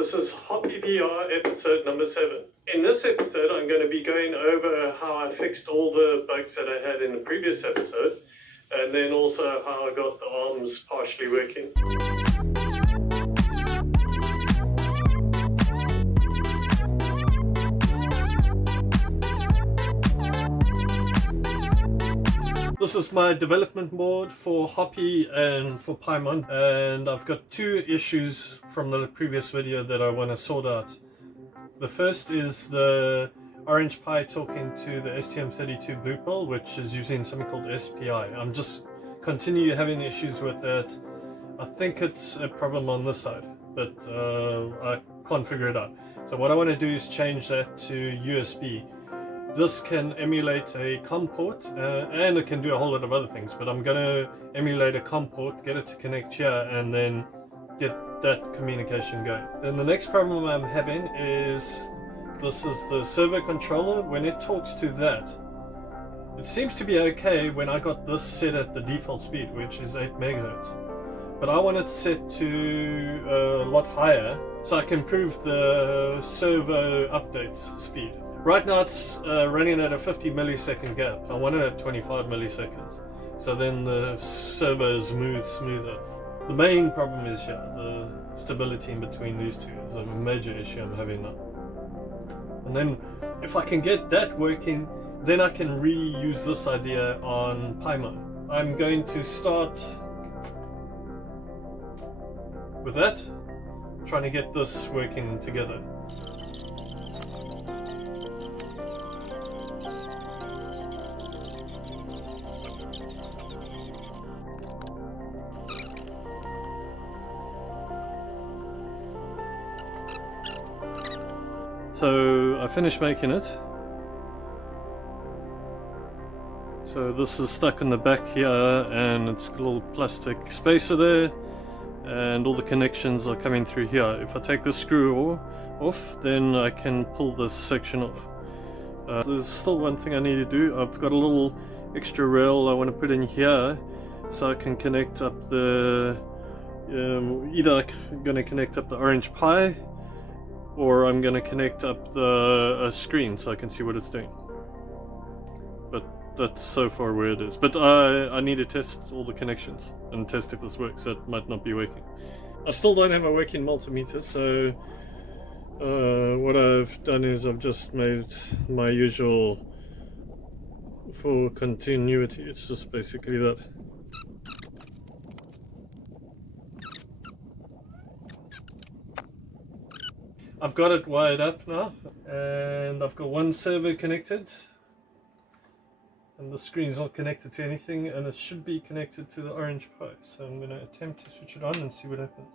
This is Hoppi VR episode number 7. In this episode, I'm going to be going over how I fixed all the bugs that I had in the previous episode, and then also how I got the arms partially working. This is my development board for Hoppi and for Paimon, and I've got two issues from the previous video that I want to sort out. The first is the Orange Pi talking to the STM32 Blue Pill, which is using something called SPI. I'm just continue having issues with that. I think it's a problem on this side, but I can't figure it out. So what I want to do is change that to USB. This can emulate a COM port, and it can do a whole lot of other things, but I'm going to emulate a COM port, get it to connect here, and then get that communication going. Then the next problem I'm having is, this is the servo controller. When it talks to that, it seems to be okay when I got this set at the default speed, which is 8 megahertz. But I want it set to a lot higher, so I can improve the servo update speed. Right now it's running at a 50 millisecond gap. I want it at 25 milliseconds. So then the servo is smoother. The main problem is here, the stability in between these two is a major issue I'm having now. And then if I can get that working, then I can reuse this idea on Paimon. I'm going to start with that, trying to get this working together. So I finished making it. So this is stuck in the back here, and it's got a little plastic spacer there, and all the connections are coming through here. If I take the screw off, then I can pull this section off. There's still one thing I need to do. I've got a little extra rail I want to put in here, so I can connect up the either I'm going to connect up the Orange Pi, or I'm going to connect up the screen so I can see what it's doing. But that's so far where it is. But I need to test all the connections and test if this works. That might not be working. I still don't have a working multimeter, so what I've done is I've just made my usual for continuity. It's just basically that. I've got it wired up now, and I've got one servo connected, and the screen is not connected to anything, and it should be connected to the Orange Pi. So I'm going to attempt to switch it on and see what happens.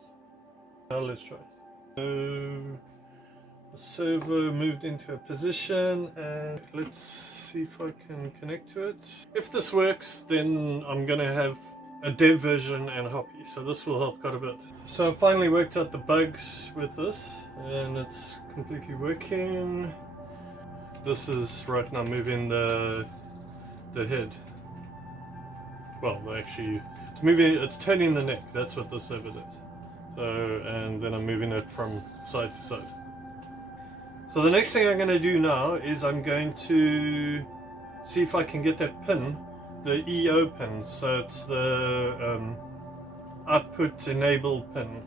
Now let's try. So the servo moved into a position, and let's see if I can connect to it. If this works, then I'm going to have a dev version and Hoppi, so this will help quite a bit. So I finally worked out the bugs with this, and it's completely working. This is right now moving the head. Well, actually, it's moving. It's turning the neck. That's what the servo does. So, and then I'm moving it from side to side. So the next thing I'm going to do now is I'm going to see if I can get that pin, the EO pin. So it's the output enable pin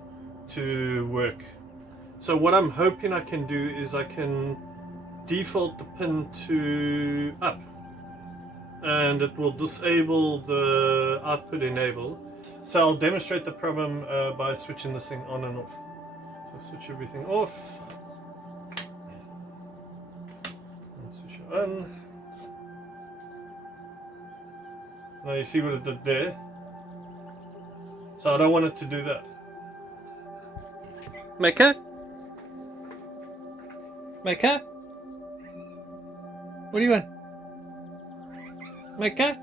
to work. So what I'm hoping I can do is I can default the pin to up, and it will disable the output enable. So I'll demonstrate the problem by switching this thing on and off. So switch everything off, and switch it on. Now you see what it did there. So I don't want it to do that. Maker? Maker? What do you want? Maker?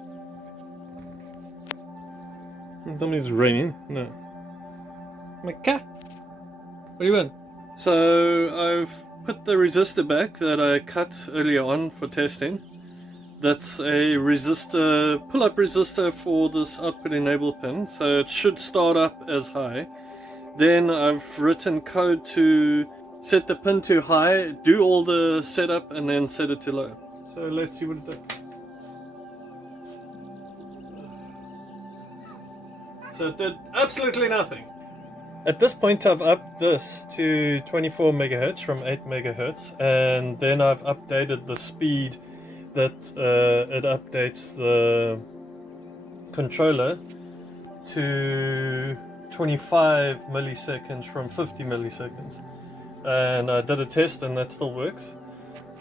Tell me it's raining. No. Maker? What do you want? So I've put the resistor back that I cut earlier on for testing. That's a resistor, pull-up resistor for this output enable pin. So it should start up as high. Then I've written code to set the pin to high, do all the setup, and then set it to low. So let's see what it does. So it did absolutely nothing. At this point I've upped this to 24 megahertz from 8 megahertz, and then I've updated the speed that it updates the controller to 25 milliseconds from 50 milliseconds. And I did a test and that still works.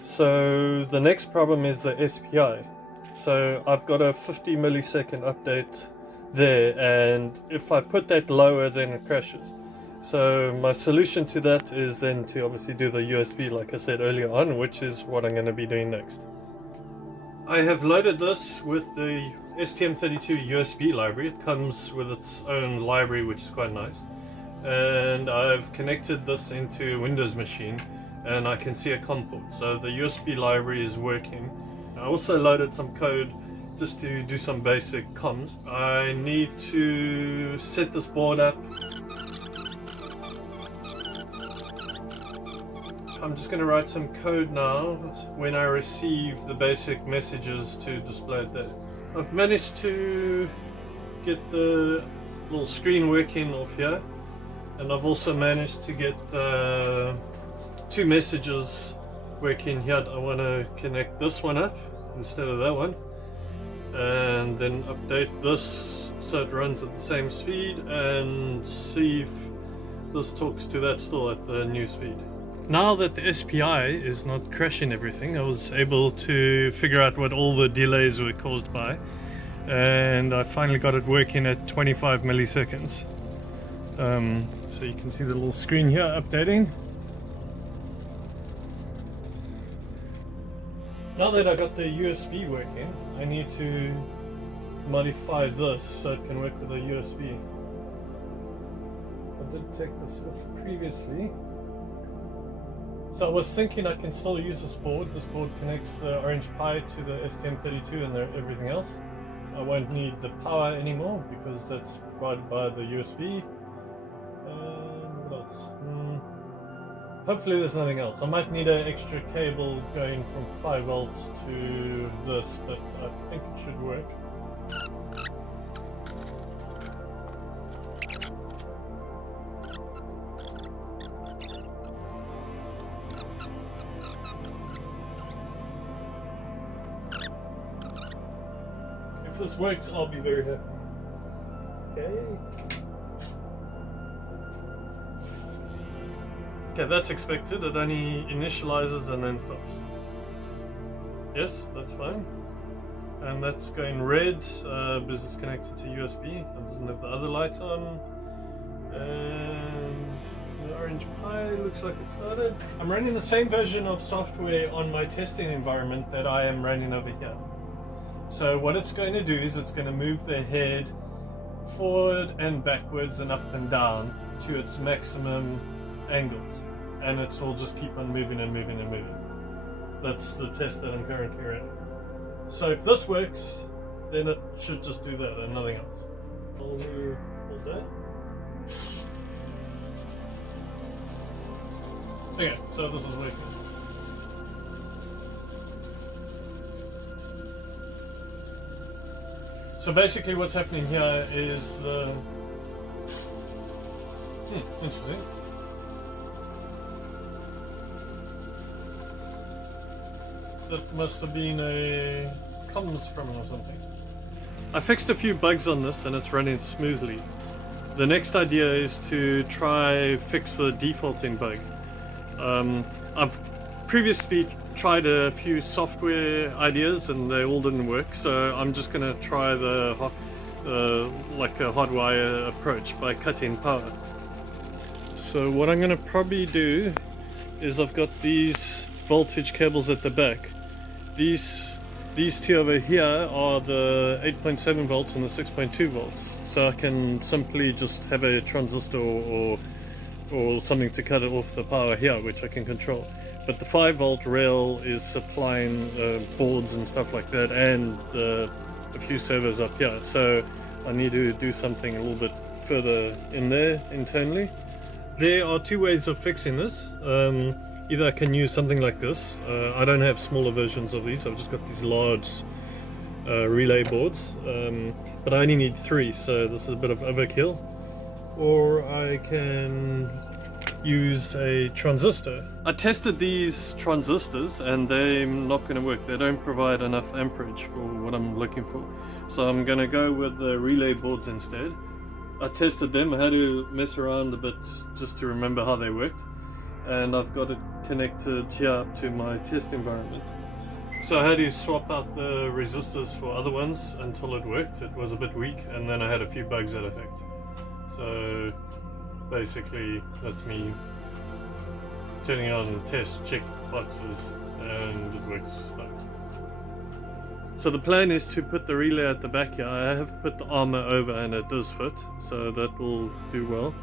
So the next problem is the SPI. So I've got a 50 millisecond update there, and if I put that lower then it crashes. So my solution to that is then to obviously do the USB like I said earlier on, which is what I'm going to be doing next. I have loaded this with the STM32 USB library. It comes with its own library, which is quite nice. And I've connected this into a Windows machine and I can see a COM port. So the USB library is working. I also loaded some code just to do some basic comms. I need to set this board up. I'm just going to write some code now when I receive the basic messages to display it there. I've managed to get the little screen working off here, and I've also managed to get the two messages working here. I want to connect this one up instead of that one, and then update this so it runs at the same speed, and see if this talks to that still at the new speed. Now that the SPI is not crashing everything, I was able to figure out what all the delays were caused by, and I finally got it working at 25 milliseconds. So you can see the little screen here updating. Now that I got the USB working, I need to modify this so it can work with the USB. I did take this off previously. So I was thinking I can still use this board. This board connects the Orange Pi to the STM32 and everything else. I won't need the power anymore because that's provided by the USB. And what else? Hopefully there's nothing else. I might need an extra cable going from 5 volts to this, but I think it should work. If this works, I'll be very happy. Okay. Okay, that's expected. It only initializes and then stops. Yes, that's fine. And that's going red because it's connected to USB. It doesn't have the other light on. And the Orange Pi looks like it started. I'm running the same version of software on my testing environment that I am running over here. So what it's going to do is it's going to move the head forward and backwards and up and down to its maximum angles, and it's all just keep on moving and moving and moving. That's the test that I'm currently running. So if this works, then it should just do that and nothing else. I'll do all that. Okay, so this is working. So basically what's happening here is the... interesting. That must have been a comms problem or something. I fixed a few bugs on this and it's running smoothly. The next idea is to try fix the defaulting bug. I've previously tried a few software ideas and they all didn't work, so I'm just going to try the like a hardwire approach by cutting power. So what I'm going to probably do is I've got these voltage cables at the back. These two over here are the 8.7 volts and the 6.2 volts, so I can simply just have a transistor or something to cut it off the power here, which I can control. But the 5 volt rail is supplying boards and stuff like that, and a few servos up here, so I need to do something a little bit further in there internally. There are two ways of fixing this. Either I can use something like this. I don't have smaller versions of these. I've just got these large relay boards, but I only need 3, so this is a bit of overkill. Or I can use a transistor. I tested these transistors and they're not going to work. They don't provide enough amperage for what I'm looking for. So I'm going to go with the relay boards instead. I tested them, I had to mess around a bit just to remember how they worked. And I've got it connected here to my test environment. So I had to swap out the resistors for other ones until it worked. It was a bit weak and then I had a few bugs that effect. So basically that's me turning on test check boxes and it works fine. So the plan is to put the relay at the back here. I have put the armor over and it does fit, so that will do well.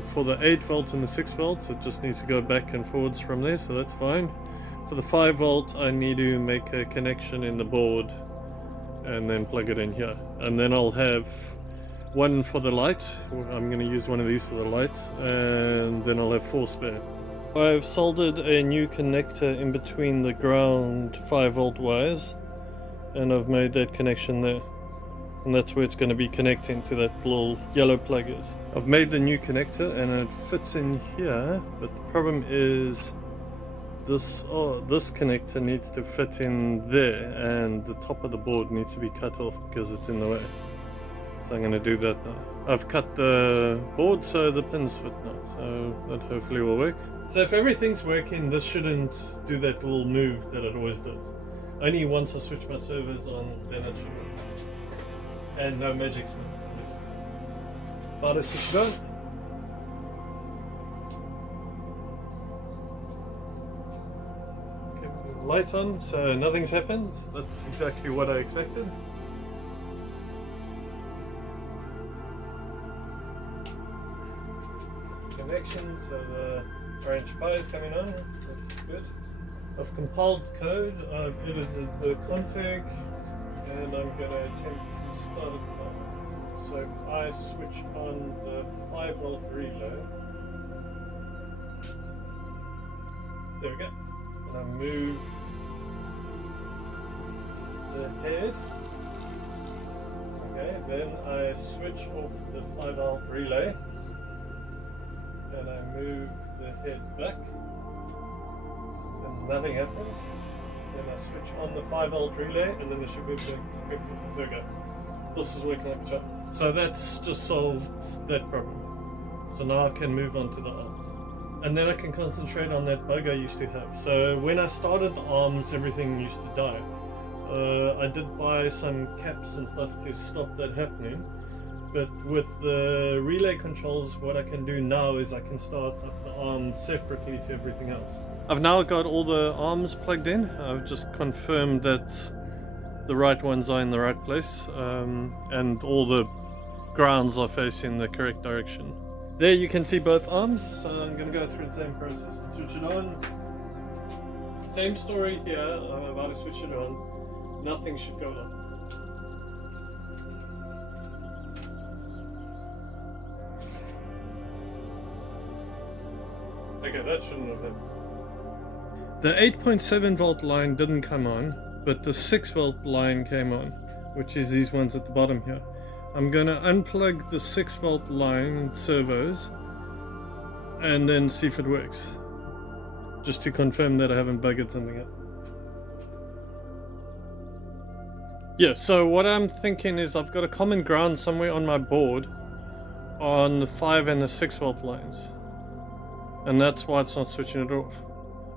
For the 8 volts and the 6 volts it just needs to go back and forwards from there, so that's fine. For the 5 volt I need to make a connection in the board and then plug it in here, and then I'll have one for the light. I'm going to use one of these for the light, and then I'll have 4 spare. I've soldered a new connector in between the ground 5 volt wires, and I've made that connection there, and that's where it's going to be connecting to that little yellow plug is. I've made the new connector and it fits in here, but the problem is this connector needs to fit in there, and the top of the board needs to be cut off because it's in the way. So I'm going to do that now. I've cut the board so the pins fit now, so that hopefully will work. So if everything's working, this shouldn't do that little move that it always does. Only once I switch my servers on, then it should work. And no magic spell. But I switch it on. Okay, light on, so nothing's happened. That's exactly what I expected. Connection, so the orange pi is coming on, that's good. I've compiled code, I've edited the config, and I'm going to attempt to start it now. So if I switch on the 5 volt relay, there we go, and I move the head, okay, then I switch off the 5 volt relay, and I move the head back, and nothing happens. Then I switch on the 5 volt relay, and then it should move back quickly. There we go. This is working like a charm. So that's just solved that problem. So now I can move on to the arms. And then I can concentrate on that bug I used to have. So when I started the arms, everything used to die. I did buy some caps and stuff to stop that happening. But with the relay controls, what I can do now is I can start up the arms separately to everything else. I've now got all the arms plugged in. I've just confirmed that the right ones are in the right place, and all the grounds are facing the correct direction. There you can see both arms, so I'm going to go through the same process. Switch it on. Same story here, I'm about to switch it on. Nothing should go on. Okay, that shouldn't have happened. The 8.7 volt line didn't come on, but the 6 volt line came on, which is these ones at the bottom here. I'm going to unplug the 6 volt line servos and then see if it works, just to confirm that I haven't buggered something up. Yeah, so what I'm thinking is I've got a common ground somewhere on my board on the 5 and the 6 volt lines. And that's why it's not switching it off.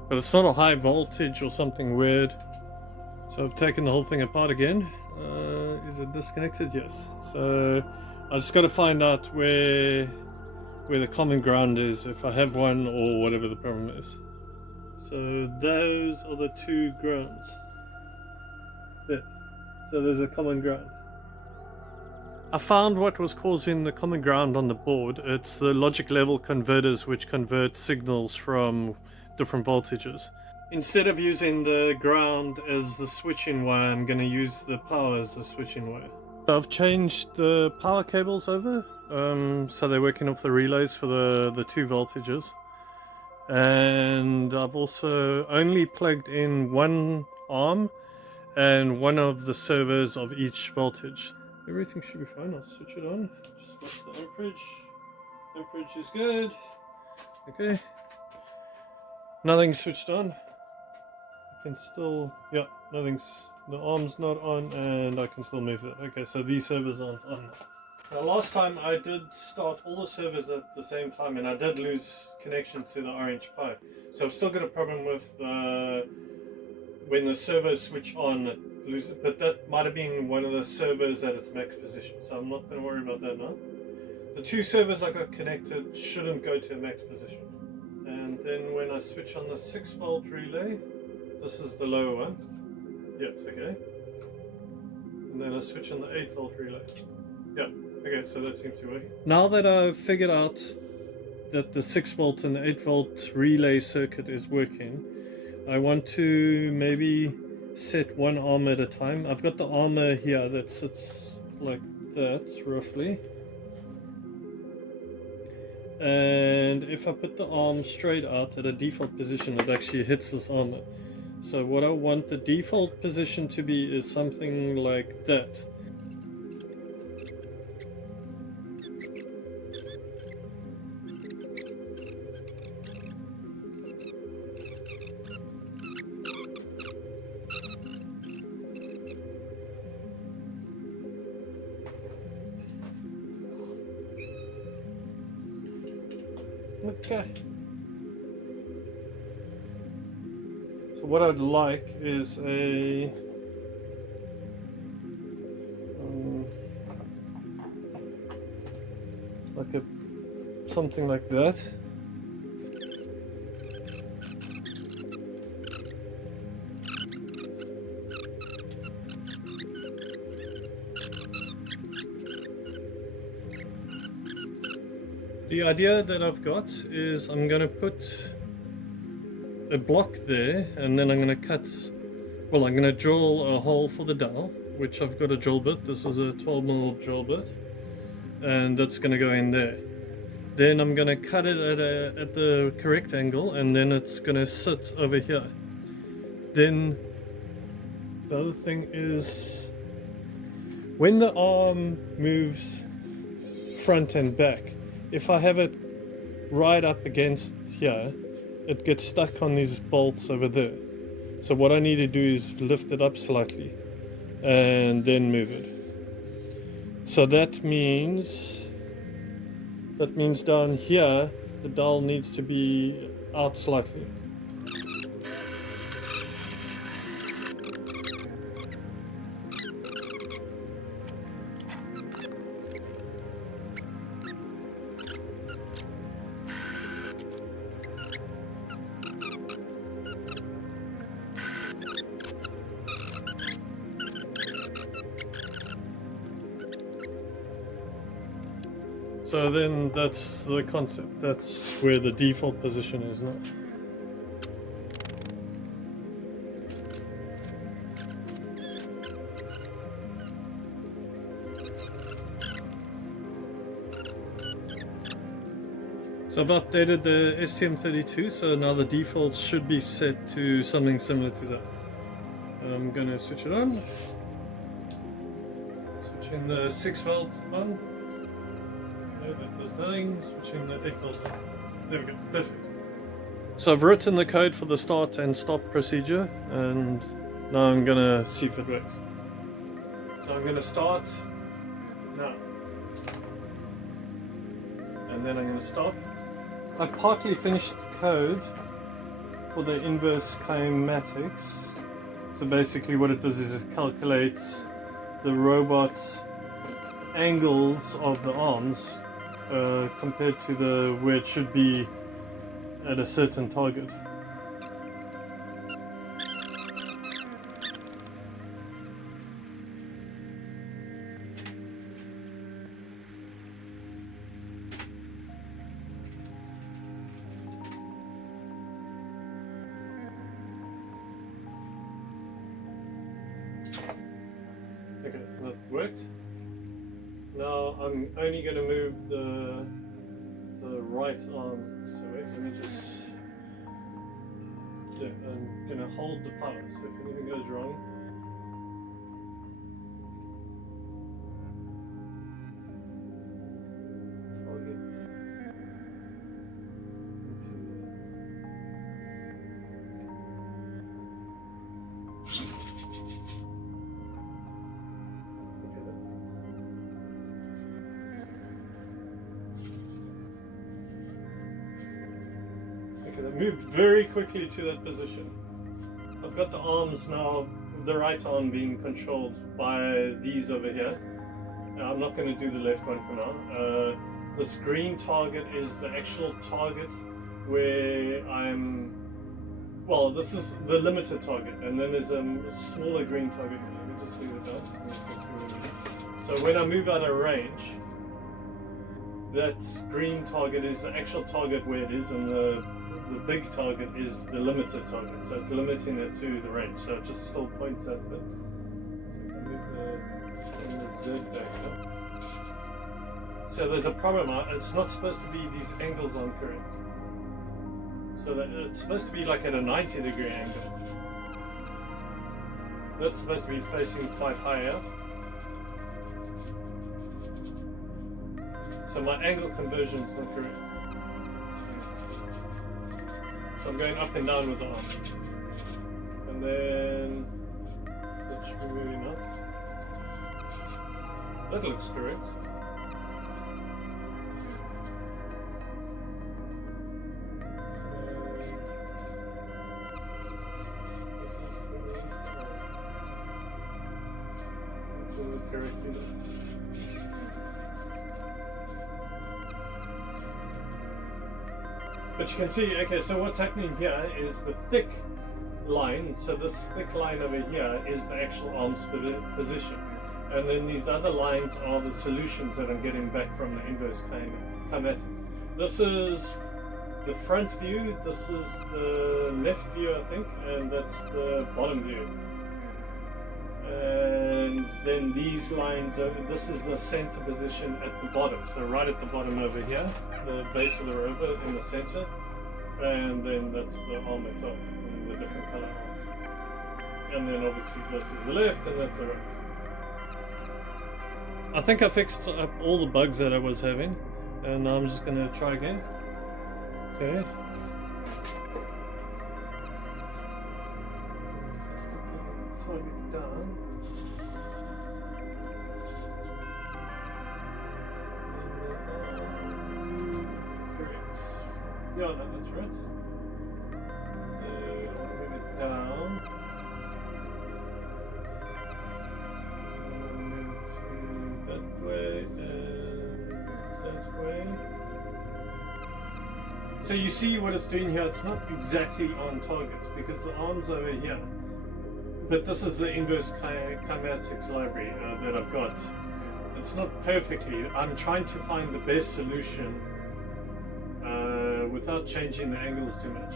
But it's not a high voltage or something weird. So I've taken the whole thing apart again. Is it disconnected? Yes. So I just got to find out where the common ground is, if I have one or whatever the problem is. So those are the 2 grounds. Yes. So there's a common ground. I found what was causing the common ground on the board. It's the logic level converters which convert signals from different voltages. Instead of using the ground as the switching wire, I'm going to use the power as the switching wire. So I've changed the power cables over. so they're working off the relays for the 2 voltages. And I've also only plugged in one arm and one of the servos of each voltage. Everything should be fine. I'll switch it on. Just watch the amperage. Amperage is good. Okay. Nothing's switched on. I can still, yeah, the arm's not on and I can still move it. Okay, so these servers aren't on. Now last time I did start all the servers at the same time and I did lose connection to the orange Pi. So I've still got a problem with when the servos switch on, it loses, but that might have been one of the servers at its max position. So I'm not going to worry about that now. The 2 servers I got connected shouldn't go to a max position. And then when I switch on the 6 volt relay, this is the lower one. Yes, okay. And then I switch on the 8 volt relay. Yeah, okay, so that seems to be working. Now that I've figured out that the 6 volt and the 8 volt relay circuit is working, I want to maybe set one arm at a time. I've got the armor here that sits like that, roughly. And if I put the arm straight out at a default position, it actually hits this armor. So what I want the default position to be is something like that. Okay. So what I'd like is a something like that. The idea that I've got is I'm going to put a block there and then I'm going to cut, well, I'm going to drill a hole for the dial, which I've got a drill bit. This is a 12mm drill bit and that's going to go in there. Then I'm going to cut it at the correct angle and then it's going to sit over here. Then the other thing is when the arm moves front and back, if I have it right up against here, it gets stuck on these bolts over there. So what I need to do is lift it up slightly and then move it. So that means down here, the dial needs to be out slightly. So then that's the concept, that's where the default position is now. So I've updated the STM32, so now the default should be set to something similar to that. I'm going to switch it on. Switching the 6 volt on. No, that does nothing. Switching the 8 volt. There we go. Perfect. So I've written the code for the start and stop procedure, and now I'm going to see if it works. So I'm going to start now. And then I'm going to stop. I've partly finished the code for the inverse kinematics. So basically what it does is it calculates the robot's angles of the arms compared to where it should be at a certain target. Okay, that worked. now I'm only going to move the right arm. So wait, let me just. I'm going to hold the power. So if anything goes wrong. Target. Moved very quickly to that position. I've got the arms now, the right arm being controlled by these over here. I'm not going to do the left one for now. This green target is the actual target where well, this is the limited target, and then there's a smaller green target. Let me just leave it down. So when I move out of range, that green target is the actual target where it is, and the big target is the limited target, so it's limiting it to the range, so it just still points at it. So if I move the Z back up. So there's a problem, it's not supposed to be, these angles aren't correct. So that it's supposed to be like at a 90-degree angle. That's supposed to be facing quite higher. So my angle conversion is not correct. So I'm going up and down with the arm. And then that should be moving up. That looks correct. But you can see, okay, so what's happening here is the thick line, so this thick line over here is the actual arm's position. And then these other lines are the solutions that I'm getting back from the inverse kinematics. This is the front view, this is the left view, I think, and that's the bottom view. And then these lines, this is the center position at the bottom, so right at the bottom over here, the base of the rover in the center, and then that's the arm itself, and the different color arms. And then obviously this is the left, and that's the right. I think I fixed up all the bugs that I was having, and I'm just going to try again. Okay. Target down. Correct. Yeah, no, that's right. So I'll move it down. Move to that way and that way. So you see what it's doing here, it's not exactly on target because the arm's over here. But this is the inverse kinematics library that I've got. It's not perfectly. I'm trying to find the best solution without changing the angles too much,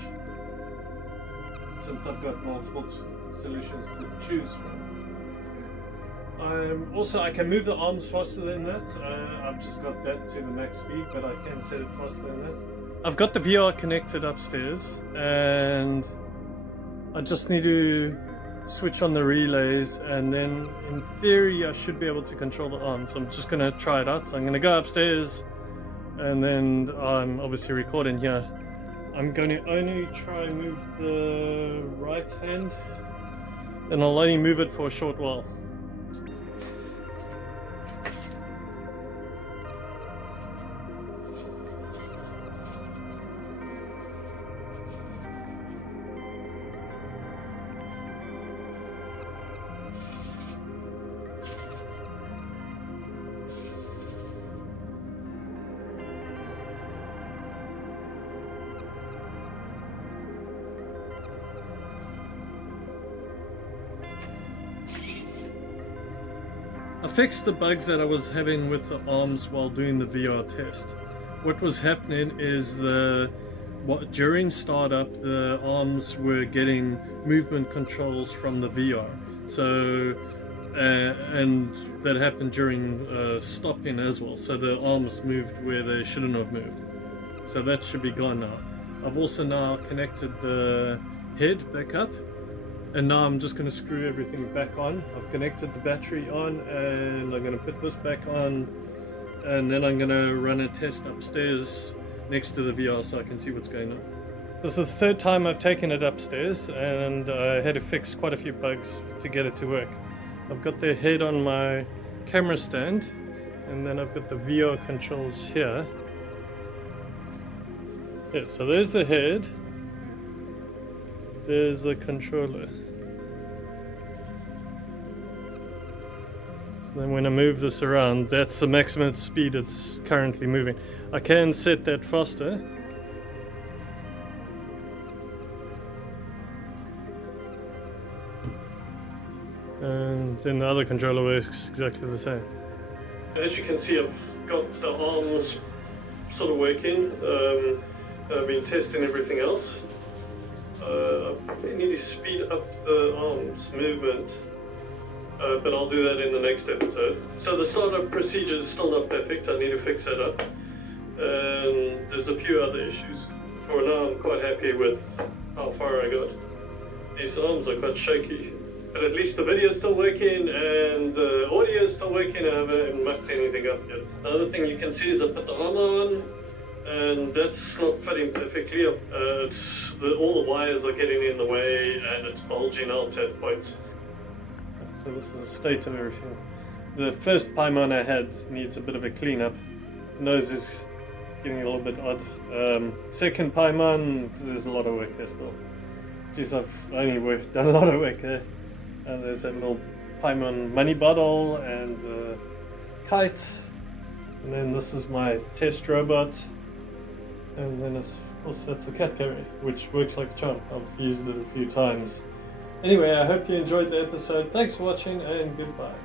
since I've got multiple solutions to choose from. Also, I can move the arms faster than that. I've just got that to the max speed, but I can set it faster than that. I've got the VR connected upstairs, and I just need to switch on the relays, and then in theory I should be able to control the arms. So I'm just going to try it out. So I'm going to go upstairs, and then I'm obviously recording here. I'm going to only try and move the right hand, and I'll only move it for a short while. I fixed the bugs that I was having with the arms while doing the VR test. What was happening is during startup, the arms were getting movement controls from the VR. So and that happened during stopping as well, so the arms moved where they shouldn't have moved, so that should be gone now. I've also now connected the head back up, and now I'm just going to screw everything back on. I've connected the battery on, and I'm going to put this back on, and then I'm going to run a test upstairs next to the VR so I can see what's going on. This is the third time I've taken it upstairs, and I had to fix quite a few bugs to get it to work. I've got the head on my camera stand, and then I've got the VR controls here. Yeah, so there's the head, there's the controller. So then when I move this around, that's the maximum speed it's currently moving. I can set that faster. And then the other controller works exactly the same. As you can see, I've got the arms sort of working. I've been testing everything else. I probably need to speed up the arms movement, but I'll do that in the next episode. So the startup procedure is still not perfect. I need to fix that up. And there's a few other issues. For now, I'm quite happy with how far I got. These arms are quite shaky. But at least the video is still working and the audio is still working. I haven't mucked anything up yet. The other thing you can see is I put the armor on, and that's not fitting perfectly. All the wires are getting in the way, and it's bulging out at points. So this is the state of everything. The first Paimon I had needs a bit of a cleanup. The nose is getting a little bit odd. Second Paimon, there's a lot of work there still. Geez, I've only done a lot of work there. And there's that little Paimon money bottle and kite, and then this is my test robot, and then of course that's the cat carrier, which works like a charm. I've used it a few times. Anyway, I hope you enjoyed the episode. Thanks for watching, and goodbye.